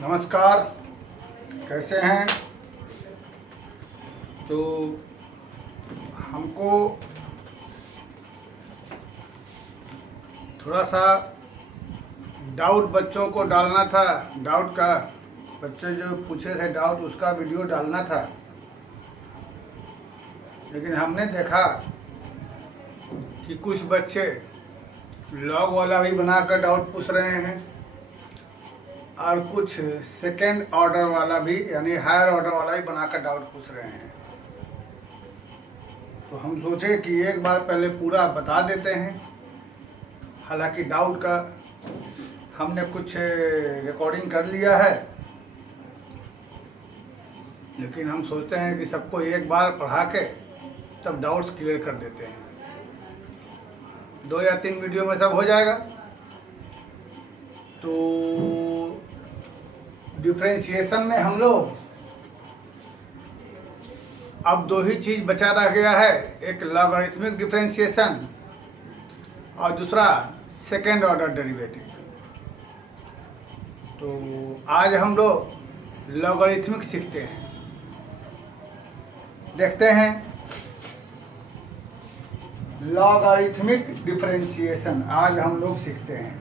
नमस्कार। कैसे हैं? तो हमको थोड़ा सा डाउट बच्चों को डालना था। डाउट का बच्चे जो पूछे थे डाउट उसका वीडियो डालना था, लेकिन हमने देखा कि कुछ बच्चे लॉग वाला भी बनाकर डाउट पूछ रहे हैं और कुछ सेकेंड ऑर्डर वाला भी यानी हायर ऑर्डर वाला भी बनाकर डाउट पूछ रहे हैं। तो हम सोचे कि एक बार पहले पूरा बता देते हैं। हालांकि डाउट का हमने कुछ रिकॉर्डिंग कर लिया है, लेकिन हम सोचते हैं कि सबको एक बार पढ़ा के तब डाउट्स क्लियर कर देते हैं। 2 या 3 वीडियो में सब हो जाएगा। तो डिफरेंशिएशन में हम लोग अब 2 ही चीज़ बचा रह गया है, एक लॉगरिथमिक डिफरेंशिएशन और दूसरा सेकेंड ऑर्डर डेरिवेटिव। तो आज हम लोग लॉगरिथमिक सीखते हैं। देखते हैं लॉगरिथमिक डिफरेंशिएशन आज हम लोग सीखते हैं।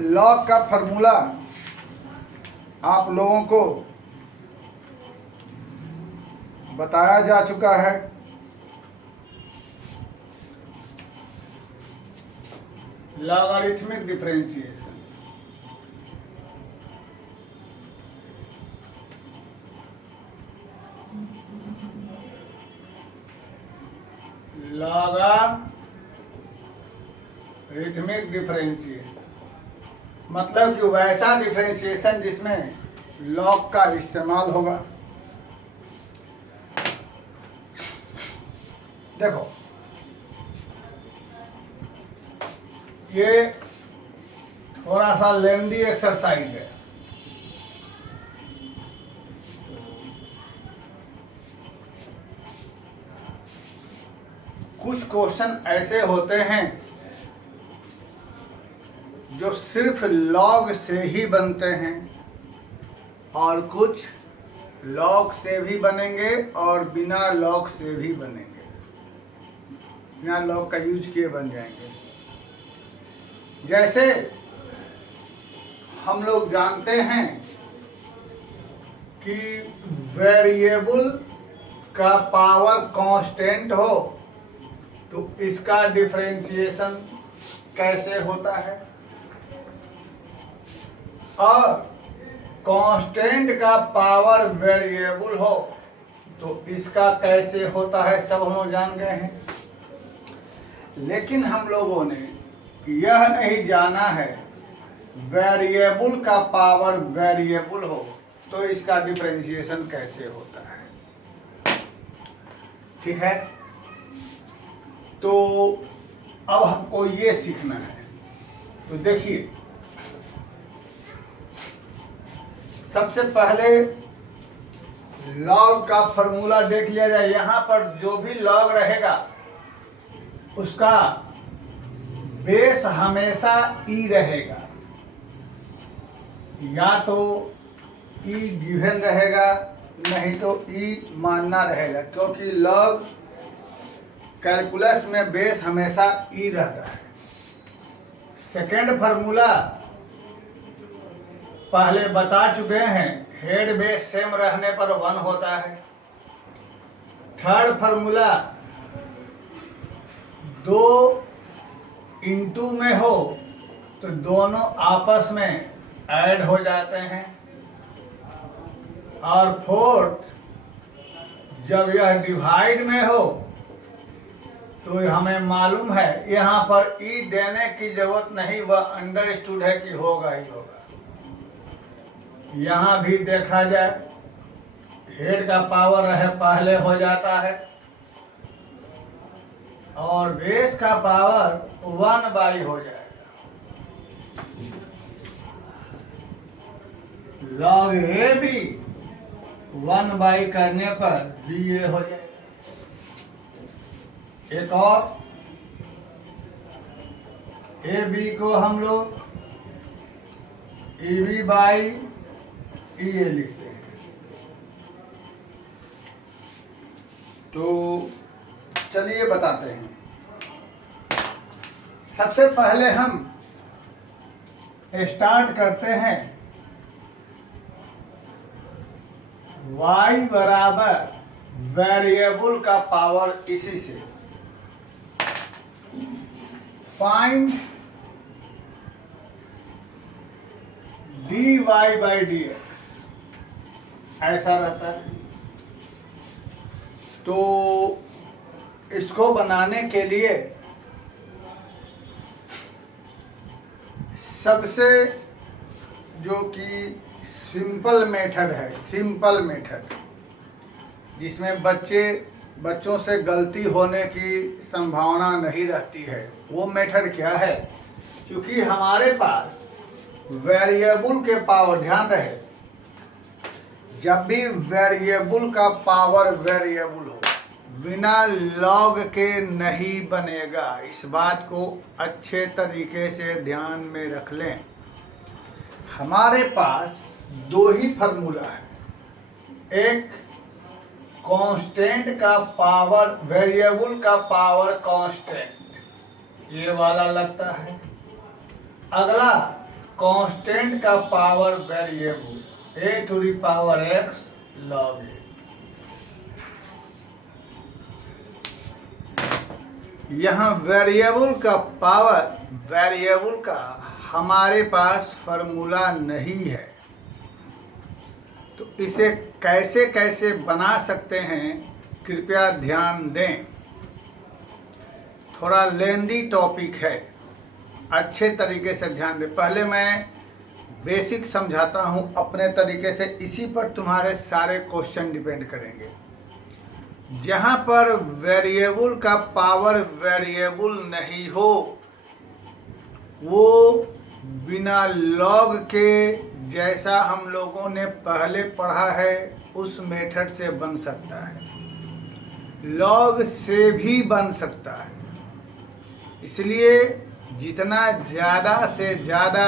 लॉग का फॉर्मूला आप लोगों को बताया जा चुका है। लॉगरिथमिक डिफरेंशिएशन लॉगरिथमिक डिफरेंशिएशन मतलब कि वैसा डिफरेंशिएशन जिसमें लॉग का इस्तेमाल होगा। देखो, ये थोड़ा सा लेंदी एक्सरसाइज है। कुछ क्वेश्चन ऐसे होते हैं जो सिर्फ लॉग से ही बनते हैं और कुछ लॉग से भी बनेंगे और बिना लॉग से भी बनेंगे, बिना लॉग का यूज किए बन जाएंगे। जैसे हम लोग जानते हैं कि वेरिएबल का पावर कांस्टेंट हो तो इसका डिफरेंशिएशन कैसे होता है, और कांस्टेंट का पावर वेरिएबल हो तो इसका कैसे होता है, सब हम लोग जान गए हैं। लेकिन हम लोगों ने यह नहीं जाना है वेरिएबल का पावर वेरिएबल हो तो इसका डिफरेंशिएशन कैसे होता है। ठीक है, तो अब हमको ये सीखना है। तो देखिए, सबसे पहले लॉग का फॉर्मूला देख लिया जाए। यहाँ पर जो भी लॉग रहेगा उसका बेस हमेशा ई रहेगा, या तो ई गिवन रहेगा नहीं तो ई मानना रहेगा, क्योंकि लॉग कैलकुलस में बेस हमेशा ई रहता है। सेकेंड फार्मूला पहले बता चुके हैं, हेड बेस सेम रहने पर 1 होता है। थर्ड फार्मूला 2 इंटू में हो तो दोनों आपस में ऐड हो जाते हैं। और फोर्थ, जब यह डिवाइड में हो तो हमें मालूम है यहाँ पर ई देने की जरूरत नहीं, वह अंडरस्टूड है कि होगा ही होगा। यहाँ भी देखा जाए हेड का पावर है पहले हो जाता है और बेस का पावर 1/, हो जाएगा। लॉग ए भी 1/, करने पर बी ए हो जाएगा। एक और ए बी को हम लोग EV बाई EA लिखते हैं। तो चलिए बताते हैं। सबसे पहले हम स्टार्ट करते हैं y बराबर वेरिएबल का पावर इसी से। फाइंड dy बाई dx, ऐसा रहता है। तो इसको बनाने के लिए सबसे जो कि सिंपल मेथड है, सिंपल मेथड जिसमें बच्चों से गलती होने की संभावना नहीं रहती है, वो मेथड क्या है? क्योंकि हमारे पास वेरिएबल के पावर, ध्यान रहे, जब भी वेरिएबल का पावर वेरिएबल हो बिना लॉग के नहीं बनेगा। इस बात को अच्छे तरीके से ध्यान में रख लें। हमारे पास दो ही फार्मूला है, एक कांस्टेंट का पावर, वेरिएबल का पावर कांस्टेंट, ये वाला लगता है। अगला कांस्टेंट का power variable, a to the power x log a। यहाँ वेरिएबल का पावर, वेरिएबल का हमारे पास फॉर्मूला नहीं है, तो इसे कैसे कैसे बना सकते हैं कृपया ध्यान दें। थोड़ा लेंदी टॉपिक है, अच्छे तरीके से ध्यान दें। पहले मैं बेसिक समझाता हूं अपने तरीके से, इसी पर तुम्हारे सारे क्वेश्चन डिपेंड करेंगे। जहां पर वेरिएबल का पावर वेरिएबल नहीं हो, वो बिना लॉग के, जैसा हम लोगों ने पहले पढ़ा है उस मेथड से बन सकता है, लॉग से भी बन सकता है। इसलिए जितना ज़्यादा से ज़्यादा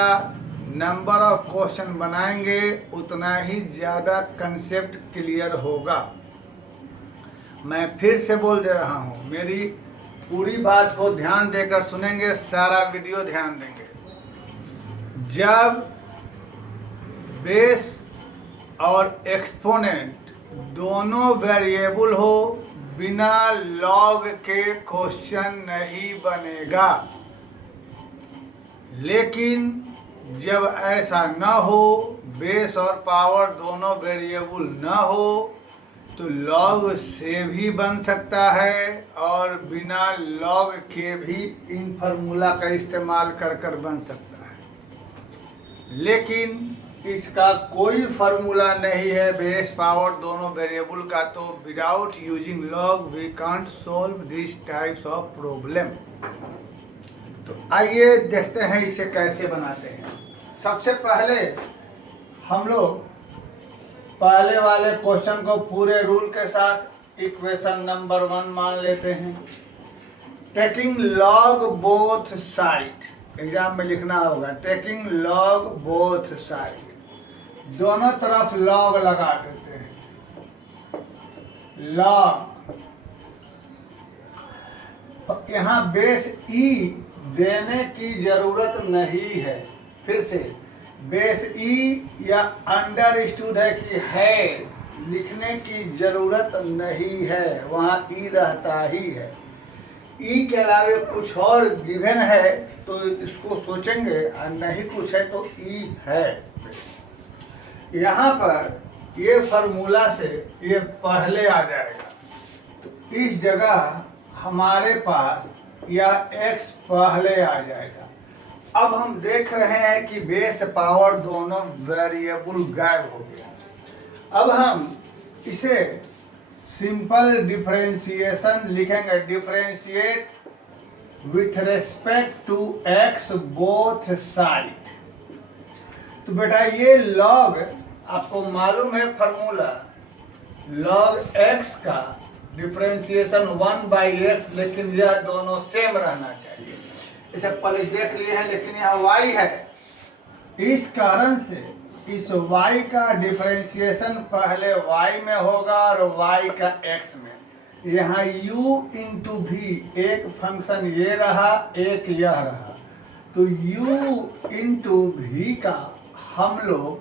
नंबर ऑफ क्वेश्चन बनाएंगे उतना ही ज़्यादा कंसेप्ट क्लियर होगा। मैं फिर से बोल दे रहा हूँ, मेरी पूरी बात को ध्यान देकर सुनेंगे, सारा वीडियो ध्यान देंगे। जब बेस और एक्सपोनेंट दोनों वेरिएबल हो, बिना लॉग के क्वेश्चन नहीं बनेगा। लेकिन जब ऐसा न हो, बेस और पावर दोनों वेरिएबल न हो, तो लॉग से भी बन सकता है और बिना लॉग के भी इन फार्मूला का इस्तेमाल कर कर बन सकता है। लेकिन इसका कोई फार्मूला नहीं है बेस पावर दोनों वेरिएबल का, तो without using log we can't solve this types of problem. तो आइए देखते हैं इसे कैसे बनाते हैं। सबसे पहले हम लोग पहले वाले क्वेश्चन को पूरे रूल के साथ इक्वेशन नंबर 1 मान लेते हैं। Taking log both side, exam में लिखना होगा, टेकिंग लॉग बोथ साइड, दोनों तरफ लॉग लगा देते हैं। लॉग, यहाँ बेस ई देने की जरूरत नहीं है। फिर से बेस ई या अंडरस्टूड है कि है, लिखने की जरूरत नहीं है, वहाँ ई रहता ही है। ई के अलावे कुछ और गिवन है तो इसको सोचेंगे, और नहीं कुछ है तो ई है। यहाँ पर ये फार्मूला से ये पहले आ जाएगा, तो इस जगह हमारे पास या x पहले आ जाएगा। अब हम देख रहे हैं कि बेस पावर दोनों वेरिएबल गायब हो गया। अब हम इसे सिंपल डिफरेंशिएशन लिखेंगे, differentiate with respect to x both side. तो बेटा ये लॉग आपको मालूम है फार्मूला, लॉग x का डिफरेंशिएशन 1/x, लेकिन यह दोनों सेम रहना चाहिए। इसे पहले देख लिए हैं, लेकिन यहाँ y है इस कारण से इस y का डिफरेंशिएशन पहले y में होगा और y का x में। यहाँ u इंटू भी, एक फंक्शन ये रहा, एक यह रहा, तो u इंटू भी का हम लोग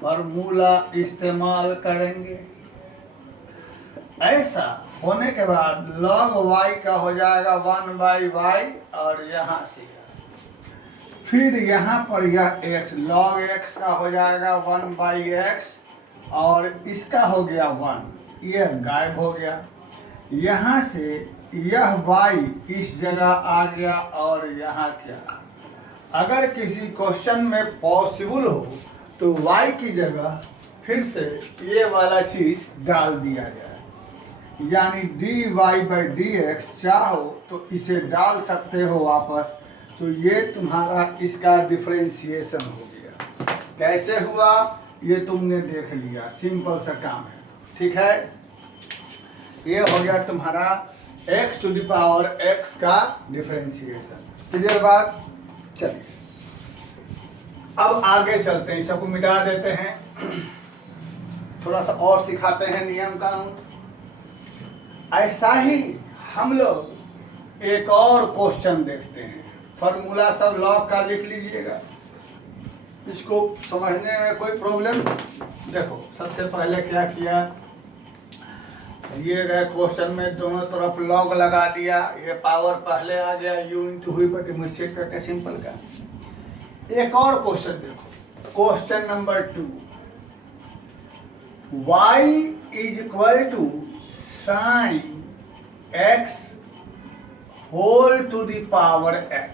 फॉर्मूला इस्तेमाल करेंगे। ऐसा होने के बाद log y का हो जाएगा 1/y और यहाँ से फिर यहाँ पर यह x log x का हो जाएगा 1/x और इसका हो गया 1, यह गायब हो गया। यहाँ से यह y इस जगह आ गया और यहाँ क्या, अगर किसी क्वेश्चन में पॉसिबल हो तो y की जगह फिर से ये वाला चीज डाल दिया जाए, यानी dy/dx चाहो तो इसे डाल सकते हो वापस, तो ये तुम्हारा इसका डिफरेंशिएशन हो गया। कैसे हुआ ये तुमने देख लिया, सिंपल सा काम है, ठीक है। ये हो गया तुम्हारा x⁴x का डिफरेंशिएशन। क्लियर बात। चलिए अब आगे चलते हैं, सबको मिटा देते हैं, थोड़ा सा और सिखाते हैं नियम कानून। ऐसा ही हम लोग एक और क्वेश्चन देखते हैं। फॉर्मूला सब लॉग का लिख लीजिएगा, इसको समझने में कोई प्रॉब्लम। देखो सबसे पहले क्या किया, ये गए क्वेश्चन में दोनों तरफ लॉग लगा दिया, ये पावर पहले आ गया, u इंटू हुई पर डिमोन्स्ट्रेट करके सिंपल का। एक और क्वेश्चन देखो, question number 2, y is equal to sine x whole to the power x,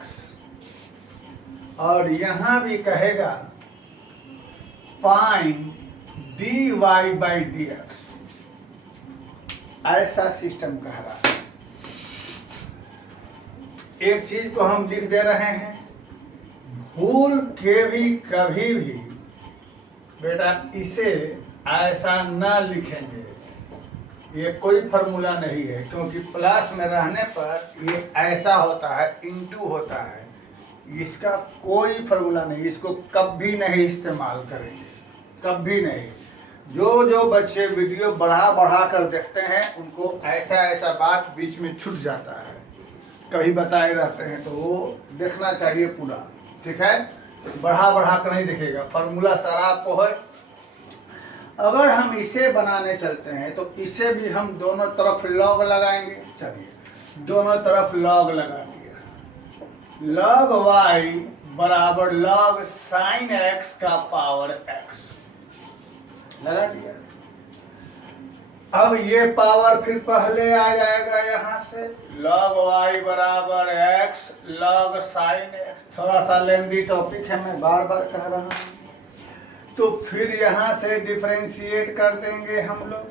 और यहां भी कहेगा फाइंड dy/dx। ऐसा सिस्टम कह रहा है। एक चीज को हम लिख दे रहे हैं, भूल के भी कभी भी बेटा इसे ऐसा न लिखेंगे, ये कोई फॉर्मूला नहीं है, क्योंकि प्लस में रहने पर ये ऐसा होता है, इंटू होता है, इसका कोई फॉर्मूला नहीं, इसको कभी नहीं इस्तेमाल करेंगे, कभी नहीं। जो बच्चे वीडियो बढ़ा कर देखते हैं उनको ऐसा बात बीच में छूट जाता है, कभी बताए रहते हैं, तो वो देखना चाहिए पूरा, ठीक है। बढ़ा कर नहीं दिखेगा, फॉर्मूला सारा आपको है। अगर हम इसे बनाने चलते हैं तो इसे भी हम दोनों तरफ लॉग लगाएंगे। चलिए दोनों तरफ लॉग लगा दिया, log y बराबर log sin x का पावर x लगा दिया। अब ये पावर फिर पहले आ जाएगा यहाँ से, log y बराबर x log sin x। थोड़ा सा लेंदी टॉपिक है, मैं बार कह रहा हूँ। तो फिर यहाँ से डिफरेंशिएट कर देंगे हम लोग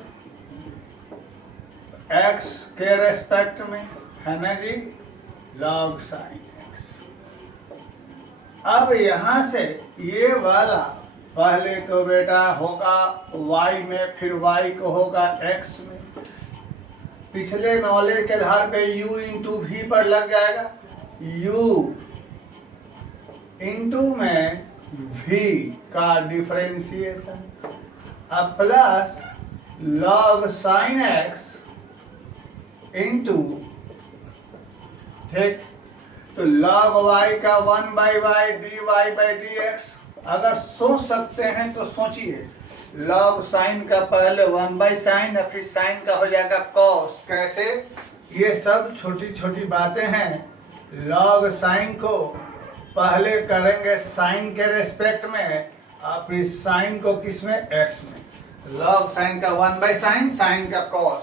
x के रेस्पेक्ट में, है ना जी, log sin x। अब यहाँ से ये वाला पहले तो बेटा होगा y में, फिर y को होगा x में, पिछले नॉलेज के आधार पे u इंटू भी पर लग जाएगा, u इंटू में v का डिफरेंशिएशन, अब plus log sin x into, ठीक, तो log y का 1/y dy/dx। अगर सोच सकते हैं तो सोचिए, log साइन का पहले 1/sin और फिर साइन का हो जाएगा cos। कैसे, ये सब छोटी छोटी बातें हैं। log साइन को पहले करेंगे साइन के रेस्पेक्ट में और फिर साइन को किस में, x में। log साइन का 1/sin, साइन का cos,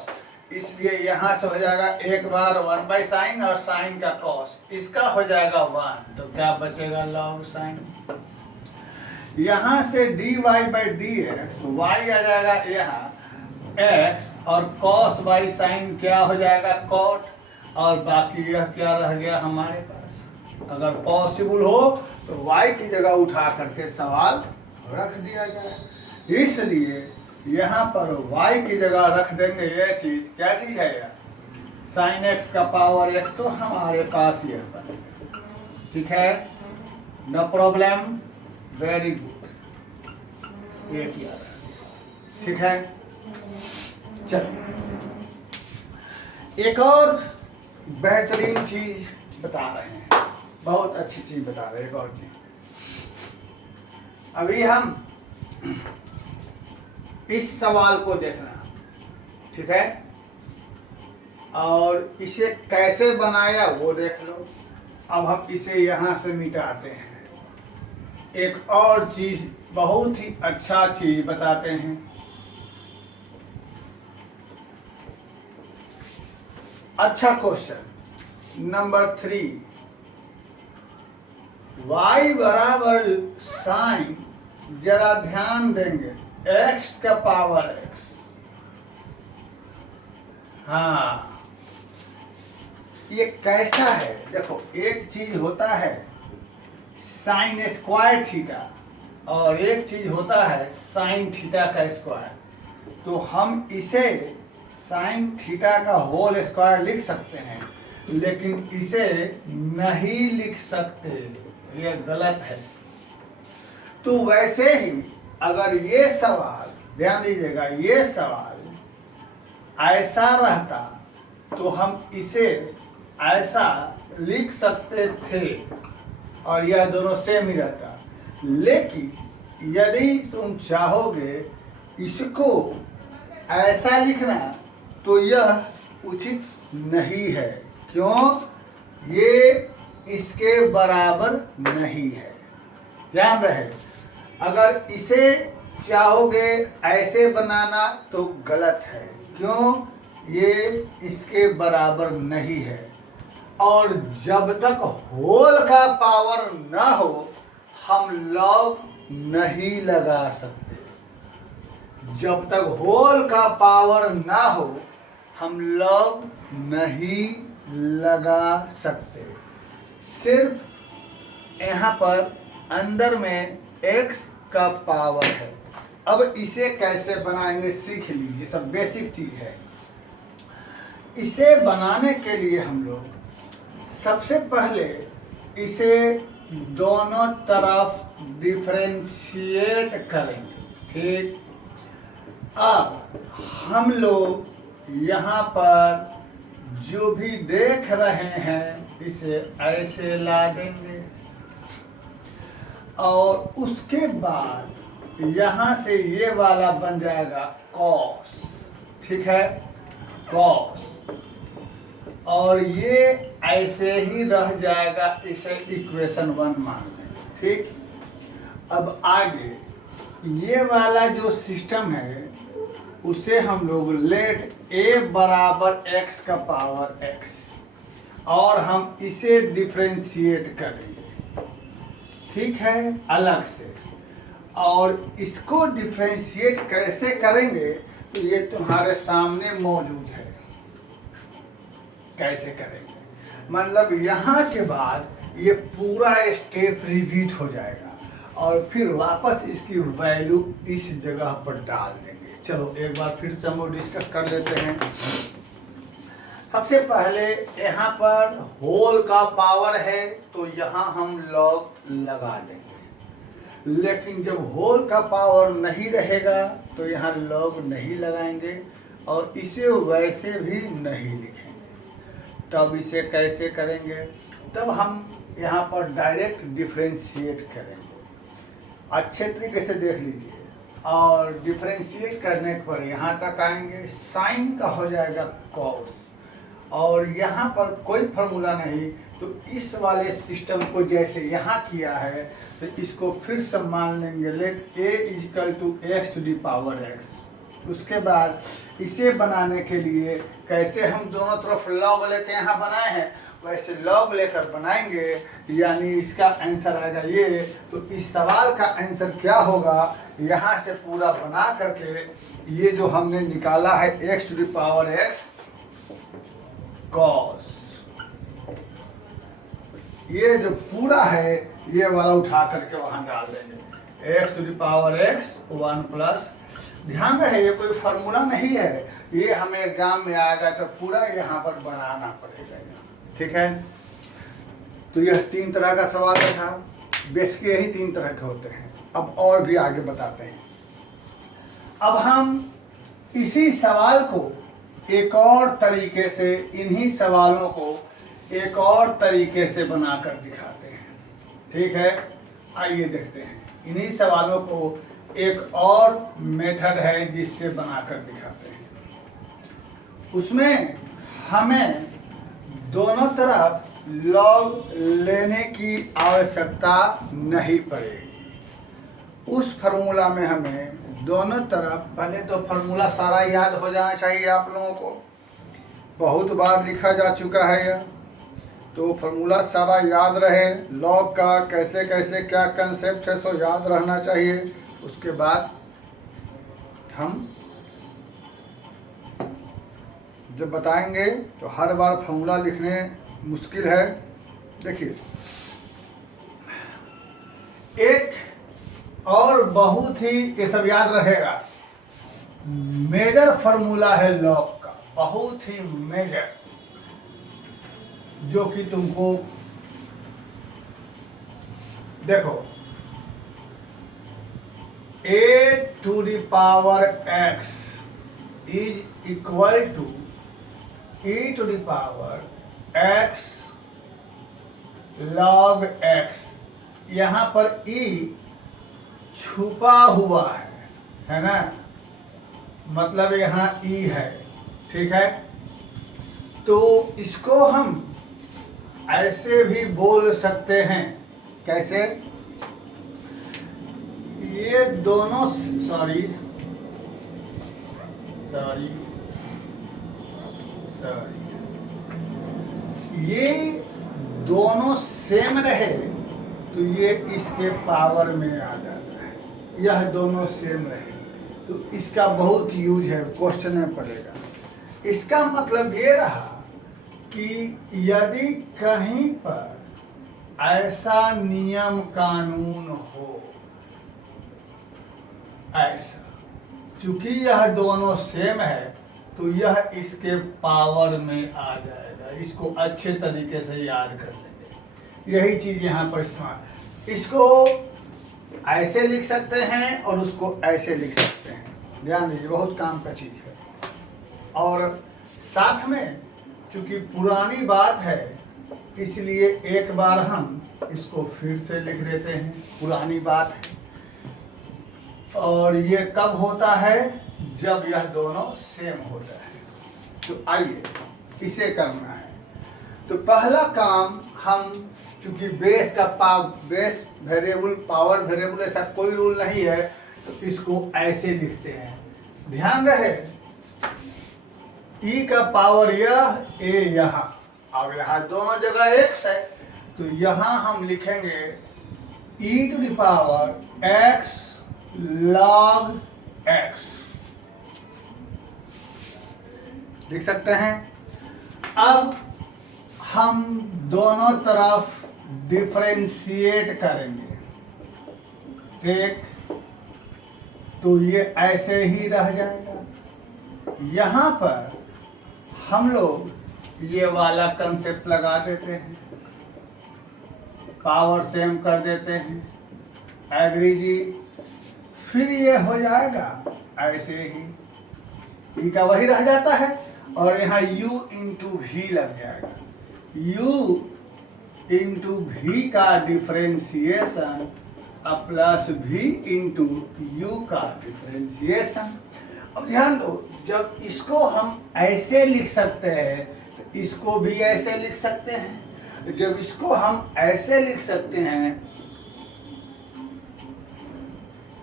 इसलिए यहाँ से हो जाएगा एक बार 1/sin और साइन का cos, इसका हो जाएगा 1, तो क्या बचेगा log साइन। यहाँ से dy/dx, y आ जाएगा यहाँ x और cos y साइन क्या हो जाएगा cot, और बाकी यह क्या रह गया हमारे पास। अगर पॉसिबल हो तो y की जगह उठा करके सवाल रख दिया जाए, इसलिए यहाँ पर y की जगह रख देंगे ये चीज, क्या चीज है यार, sin x का पावर x, तो हमारे पास यह बनेगा, ठीक है, नो प्रॉब्लम। वेरी गुड, ये किया। ठीक है, चलो एक और बेहतरीन चीज बता रहे हैं, बहुत अच्छी चीज बता रहे हैं। एक और चीज, अभी हम इस सवाल को देखना, ठीक है, और इसे कैसे बनाया वो देख लो। अब हम इसे यहां से मिटाते हैं। एक और चीज, बहुत ही अच्छा चीज बताते हैं। अच्छा क्वेश्चन नंबर 3, y बराबर साइन, जरा ध्यान देंगे, x का पावर x। हाँ, ये कैसा है? देखो, एक चीज होता है साइन स्क्वायर थीटा और एक चीज होता है साइन थीटा का स्क्वायर। तो हम इसे साइन थीटा का होल स्क्वायर लिख सकते हैं, लेकिन इसे नहीं लिख सकते, ये गलत है। तो वैसे ही अगर ये सवाल, ध्यान दीजिएगा, ये सवाल ऐसा रहता तो हम इसे ऐसा लिख सकते थे और यह दोनों सेम ही रहता। लेकिन यदि तुम चाहोगे इसको ऐसा लिखना तो यह उचित नहीं है। क्यों? ये इसके बराबर नहीं है, ध्यान रहे। अगर इसे चाहोगे ऐसे बनाना तो गलत है। क्यों? ये इसके बराबर नहीं है। और जब तक होल का पावर ना हो हम लॉग नहीं लगा सकते। जब तक होल का पावर ना हो हम लॉग नहीं लगा सकते। सिर्फ यहाँ पर अंदर में x का पावर है। अब इसे कैसे बनाएंगे सीख लीजिए, सब बेसिक चीज है। इसे बनाने के लिए हम लोग सबसे पहले इसे दोनों तरफ डिफरेंशिएट करेंगे, ठीक। अब हम लोग यहाँ पर जो भी देख रहे हैं इसे ऐसे ला देंगे और उसके बाद यहाँ से ये वाला बन जाएगा कॉस, ठीक है, कॉस, और ये ऐसे ही रह जाएगा, इसे इक्वेशन 1 मान लें, ठीक। अब आगे ये वाला जो सिस्टम है उसे हम लोग लेट a बराबर x का पावर x और हम इसे डिफरेंशिएट करेंगे, ठीक है, अलग से। और इसको डिफरेंशिएट कैसे करेंगे तो ये तुम्हारे सामने मौजूद है। कैसे करेंगे मतलब यहाँ के बाद ये पूरा स्टेप रिपीट हो जाएगा और फिर वापस इसकी वैल्यू इस जगह पर डाल देंगे। चलो एक बार फिर से हम डिस्कस कर लेते हैं। सबसे पहले यहाँ पर होल का पावर है तो यहाँ हम लॉग लगा देंगे, लेकिन जब होल का पावर नहीं रहेगा तो यहाँ लॉग नहीं लगाएंगे और इसे वैसे भी नहीं लिखेंगे। तब इसे कैसे करेंगे? तब हम यहाँ पर डायरेक्ट डिफरेंशिएट करेंगे। अच्छे तरीके से देख लीजिए। और डिफरेंशिएट करने पर यहाँ तक आएंगे, साइन का हो जाएगा कॉस, और यहाँ पर कोई फार्मूला नहीं तो इस वाले सिस्टम को जैसे यहाँ किया है तो इसको फिर से मान लेंगे let a equal to x to the power x। उसके बाद इसे बनाने के लिए कैसे हम दोनों तरफ लॉग लेके यहाँ बनाए हैं वैसे लॉग लेकर बनाएंगे, यानी इसका आंसर आएगा ये। तो इस सवाल का आंसर क्या होगा, यहाँ से पूरा बना करके ये जो हमने निकाला है x to the power x cos, ये जो पूरा है ये वाला उठा करके वहां डाल देंगे x to the power x 1 plus. ध्यान रहे ये कोई फार्मूला नहीं है, ये हमें एग्जाम में आएगा तो पूरा यहाँ पर बनाना पड़ेगा, ठीक है। तो यह 3 तरह का सवाल था। बेसिकली यही 3 तरह के होते हैं। अब और भी आगे बताते हैं। अब हम इसी सवाल को एक और तरीके से, इन्हीं सवालों को एक और तरीके से बनाकर दिखाते हैं। ठीक है, आइए देखते हैं। इन्हीं सवालों को एक और मेथड है जिससे बनाकर दिखाते हैं। उसमें हमें दोनों तरफ लॉग लेने की आवश्यकता नहीं पड़ेगी। उस फार्मूला में हमें दोनों तरफ, पहले तो फार्मूला सारा याद हो जाना चाहिए आप लोगों को, बहुत बार लिखा जा चुका है यह, तो फार्मूला सारा याद रहे। लॉग का कैसे कैसे क्या कंसेप्ट है सो याद रहना चाहिए। उसके बाद हम जब बताएंगे तो हर बार फार्मूला लिखने मुश्किल है। देखिए, एक और बहुत ही, ये सब याद रहेगा, मेजर फार्मूला है लॉग का, बहुत ही मेजर, जो कि तुमको देखो, a to the power x is equal to e to the power x log x। यहाँ पर e छुपा हुआ है ना, मतलब यहाँ e है। ठीक है, तो इसको हम ऐसे भी बोल सकते हैं। कैसे? ये दोनों, सॉरी, ये दोनों सेम रहे तो ये इसके पावर में आ जाता है। यह दोनों सेम रहे तो इसका बहुत यूज है, क्वेश्चन में पड़ेगा। इसका मतलब ये रहा कि यदि कहीं पर ऐसा नियम कानून हो, ऐसा, चूंकि यह दोनों सेम है तो यह इसके पावर में आ जाएगा। इसको अच्छे तरीके से याद कर लेंगे। यही चीज यहाँ पर इस्तेमाल, इसको ऐसे लिख सकते हैं और उसको ऐसे लिख सकते हैं। ध्यान दीजिए, बहुत काम का चीज है। और साथ में चूंकि पुरानी बात है इसलिए एक बार हम इसको फिर से लिख देते हैं। पुरानी बात है, और ये कब होता है? जब यह दोनों सेम होता है। तो आइए इसे करना है। तो पहला काम हम, चूंकि बेस का बेस वेरिएबल, पावर वेरिएबल, ऐसा कोई रूल नहीं है, तो इसको ऐसे लिखते हैं। ध्यान रहे, e का पावर यह, a यहाँ, अब यहाँ दोनों जगह x है तो यहाँ हम लिखेंगे e to the power x log x, लिख सकते हैं। अब हम दोनों तरफ डिफरेंशिएट करेंगे। ठीक, तो ये ऐसे ही रह जाएगा। यहाँ पर हम लोग ये वाला कंसेप्ट लगा देते हैं, पावर सेम कर देते हैं। एग्री जी? फिर ये हो जाएगा ऐसे ही, ई का वही रह जाता है और यहाँ u इंटू वी लग जाएगा। u इंटू वी का differentiation plus v into you का डिफरेंशिएशन। अब ध्यान दो, जब इसको हम ऐसे लिख सकते हैं तो इसको भी ऐसे लिख सकते हैं। जब इसको हम ऐसे लिख सकते हैं,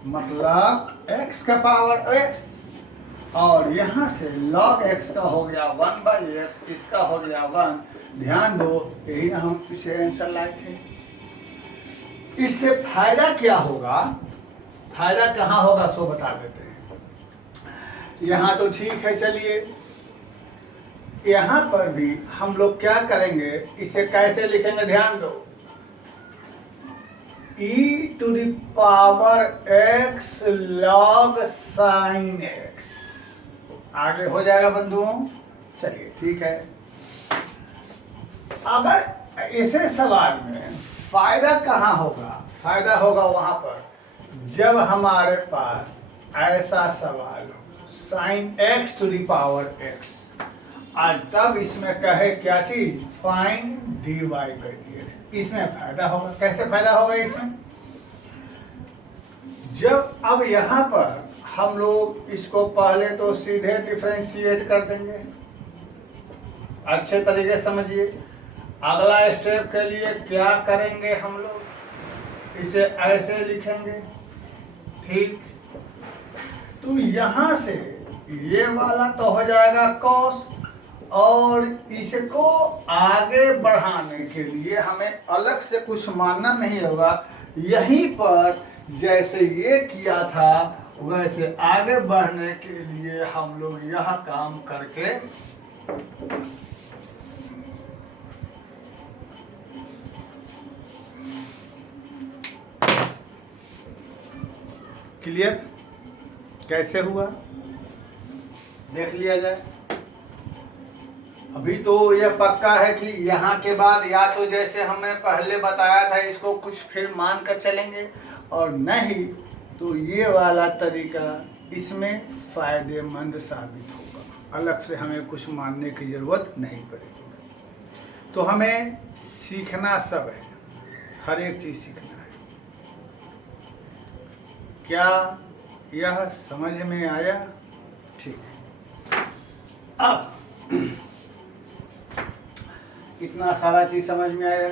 मतलब x का पावर x, और यहाँ से log x का हो गया 1/x, इसका हो गया 1। ध्यान दो, यही ना हम इसे आंसर लाए थे। इससे फायदा क्या होगा? फायदा कहाँ होगा सो बता देते हैं। यहाँ तो ठीक है, चलिए यहाँ पर भी हम लोग क्या करेंगे, इसे कैसे लिखेंगे? ध्यान दो, e to the power x log sin x, आगे हो जाएगा बंधुओं। चलिए ठीक है। अगर ऐसे सवाल में फायदा कहाँ होगा? फायदा होगा वहां पर जब हमारे पास ऐसा सवाल हो sine x to the power x, और तब इसमें कहे क्या चीज, फाइंड dy बाई dx, इसमें फायदा होगा। कैसे फायदा होगा इसमें, जब अब यहाँ पर हम लोग इसको पहले तो सीधे डिफरेंशिएट कर देंगे, अच्छे तरीके से समझिए। अगला स्टेप के लिए क्या करेंगे, हम लोग इसे ऐसे लिखेंगे, ठीक। तो यहाँ से ये वाला तो हो जाएगा कॉस, और इसको आगे बढ़ाने के लिए हमें अलग से कुछ मानना नहीं होगा। यहीं पर जैसे ये किया था वैसे आगे बढ़ने के लिए हम लोग यह काम करके क्लियर कैसे हुआ देख लिया जाए। अभी तो यह पक्का है कि यहाँ के बाद या तो जैसे हमने पहले बताया था इसको कुछ फिर मान कर चलेंगे, और नहीं तो ये वाला तरीका इसमें फायदेमंद साबित होगा। अलग से हमें कुछ मानने की जरूरत नहीं पड़ेगी। तो हमें सीखना सब है, हर एक चीज सीखना है। क्या यह समझ में आया? ठीक। अब इतना सारा चीज समझ में आया।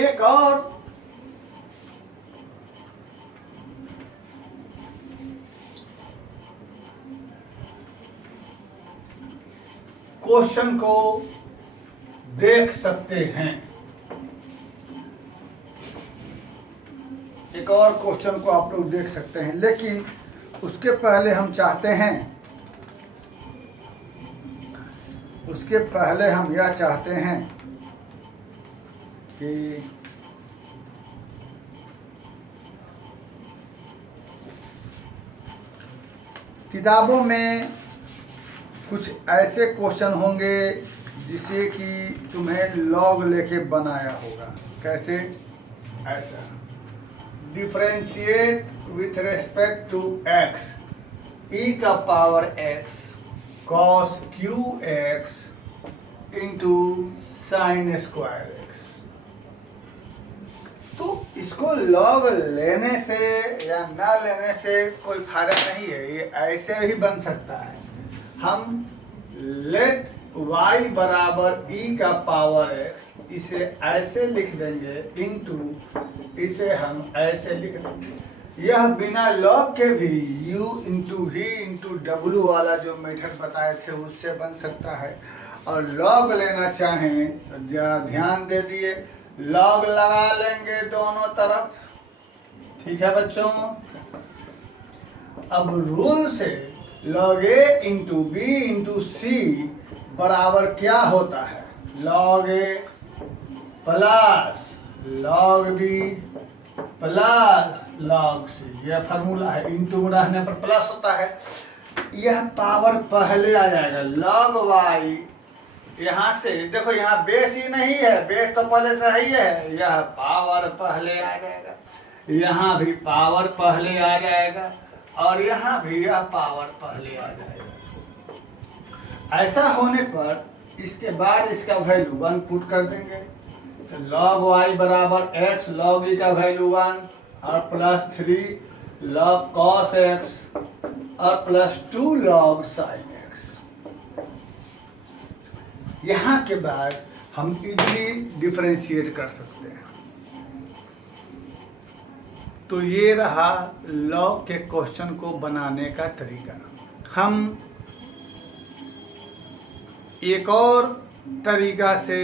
एक और क्वेश्चन को देख सकते हैं, एक और क्वेश्चन को आप लोग देख सकते हैं, लेकिन उसके पहले हम यह चाहते हैं कि किताबों में कुछ ऐसे क्वेश्चन होंगे जिसे कि तुम्हें लॉग लेके बनाया होगा। कैसे? ऐसा, differentiate with respect to x e का power x cos cube x into sine square x. तो इसको लॉग लेने से या ना लेने से कोई फायदा नहीं है, ये ऐसे ही बन सकता है। हम लेट y बराबर e का पावर x इसे ऐसे लिख देंगे, इंटू इसे हम ऐसे लिख देंगे। यह बिना लॉग के भी u into v into w वाला जो मेथड बताए थे उससे बन सकता है। और लॉग लेना चाहें तो जरा ध्यान दे दिए, लॉग लगा लेंगे दोनों तरफ, ठीक है बच्चों। अब रूल से log a into b into c बराबर क्या होता है, log a plus log b plus log c, यह फार्मूला है। इंटू रहने पर प्लस होता है, यह पावर पहले आ जाएगा। लॉग y यहाँ से देखो, यहाँ बेस ही नहीं है, बेस तो पहले से ही है, यह पावर पहले आ जाएगा, यहाँ भी पावर पहले आ जाएगा, और यहाँ भी यह पावर पहले आ जाएगा। ऐसा होने पर इसके बाद इसका वैल्यू 1 पुट कर देंगे, तो लॉग y बराबर x लॉग e का वैल्यू 1 और प्लस 3 लॉग कॉस x और प्लस 2 लॉग साइन x। यहाँ के बाद हम इजीली डिफरेंशिएट कर सकते हैं। तो ये रहा लॉग के क्वेश्चन को बनाने का तरीका। हम एक और तरीका से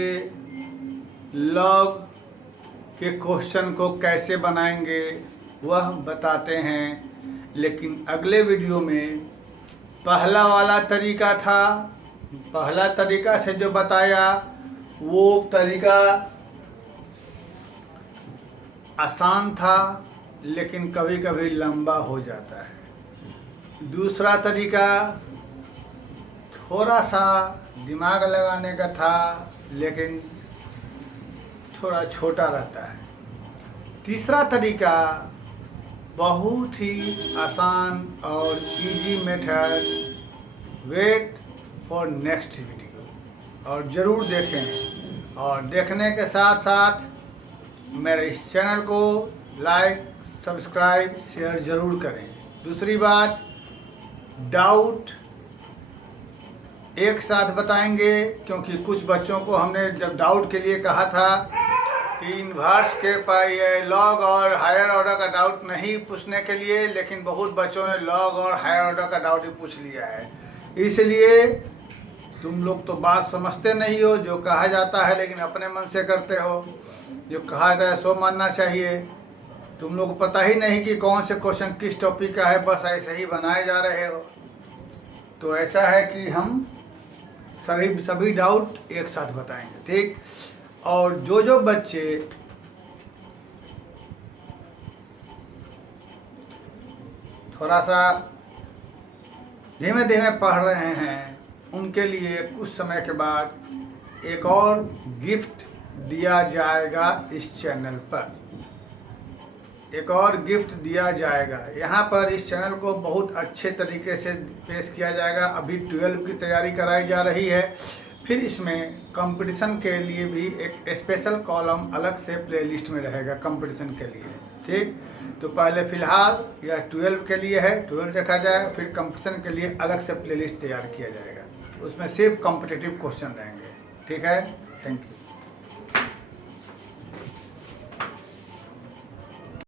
लॉग के क्वेश्चन को कैसे बनाएंगे वह बताते हैं, लेकिन अगले वीडियो में पहला वाला तरीका था, पहला तरीका से जो बताया वो तरीका आसान था लेकिन कभी कभी लंबा हो जाता है। दूसरा तरीका थोड़ा सा दिमाग लगाने का था लेकिन थोड़ा छोटा रहता है। तीसरा तरीका बहुत ही आसान और easy method, wait for next video, और ज़रूर देखें, और देखने के साथ साथ मेरे इस चैनल को लाइक, सब्सक्राइब, शेयर ज़रूर करें। दूसरी बात, डाउट एक साथ बताएंगे, क्योंकि कुछ बच्चों को हमने जब डाउट के लिए कहा था कि इन्वर्स के पाई लॉग और हायर ऑर्डर का डाउट नहीं पूछने के लिए, लेकिन बहुत बच्चों ने लॉग और हायर ऑर्डर का डाउट ही पूछ लिया है। इसलिए तुम लोग तो बात समझते नहीं हो, जो कहा जाता है लेकिन अपने मन से करते हो, जो कहा जाता है सो मानना चाहिए। तुम लोग को पता ही नहीं कि कौन से क्वेश्चन किस टॉपिक का है, बस ऐसे ही बनाए जा रहे हो। तो ऐसा है कि हम सभी डाउट एक साथ बताएंगे, ठीक। और जो बच्चे थोड़ा सा धीमे धीमे पढ़ रहे हैं, उनके लिए कुछ समय के बाद एक और गिफ्ट दिया जाएगा इस चैनल पर, एक और गिफ्ट दिया जाएगा। यहाँ पर इस चैनल को बहुत अच्छे तरीके से पेश किया जाएगा। अभी 12 की तैयारी कराई जा रही है, फिर इसमें कंपटीशन के लिए भी एक स्पेशल कॉलम अलग से प्लेलिस्ट में रहेगा कंपटीशन के लिए, ठीक। तो पहले फ़िलहाल यह 12 के लिए है, 12 देखा जाए, फिर कंपटीशन के लिए अलग से प्लेलिस्ट तैयार किया जाएगा, उसमें सिर्फ कॉम्पिटिटिव क्वेश्चन रहेंगे, ठीक है। Thank you.